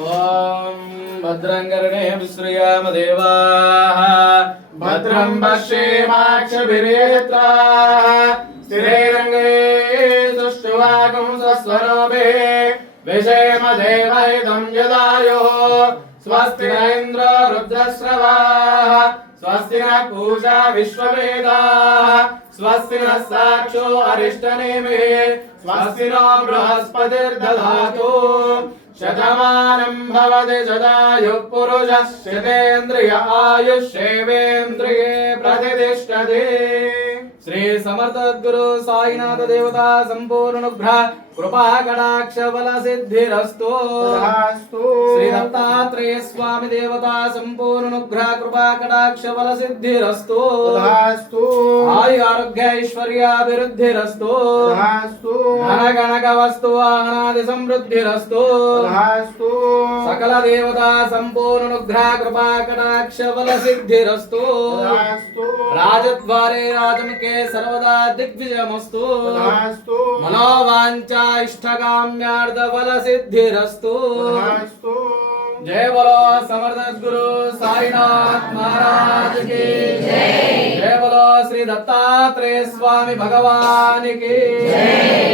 ఓం భద్రం కర్ణేభిः విశ్రయామ దేవాః భద్రం పశ్యేమాక్షభిర్యజత్రాः స్థిరైరంగే సుష్ఠువాగం స్వస్వరూపిः విషేమ దేవైదం యదాయుः స్వస్తి న ఇంద్రో రుద్రశ్రవాः స్వస్తి న పూషా విశ్వవేదాः స్వస్తి న సాక్షో అరిష్టనేమిः స్వస్తి నో బృహస్పతిర్దధాతు శతమానం భవతి శతాయుః పురుషः శతేంద్రియ ఆయుష్యేవేంద్రియే ప్రతిష్టతి। శ్రీ సమర్థ గురు సాయినాథ దేవతా సంపూర్ణనుగ్రహ కృపా కటాక్ష బల సిద్ధిరస్తు। శ్రీ దత్తాత్రేయ స్వామి దేవతా సంపూర్ణనుగ్రహ కృపా కటాక్ష బల సిద్ధిరస్తు। ఆయు ఆరోగ్య ఐశ్వర్యాభివృద్ధిరస్తు। ధన గణక వస్తు వాహనాది సమృద్ధిరస్తు। సకల దేవతా సంపూర్ణనుగ్రహ కృపా కటాక్ష బల సిద్ధిరస్తు। రాజద్వారే రాజముఖే సర్వదా దిగ్విజయమస్తు। మనోవాంఛా ఇష్టకామ్యార్థ బల సిద్ధిరస్తు। जय बोलो समर्थ गुरु साईनाथ महाराज की जय। जय बोलो श्री दत्तात्रेय स्वामी भगवान की जय।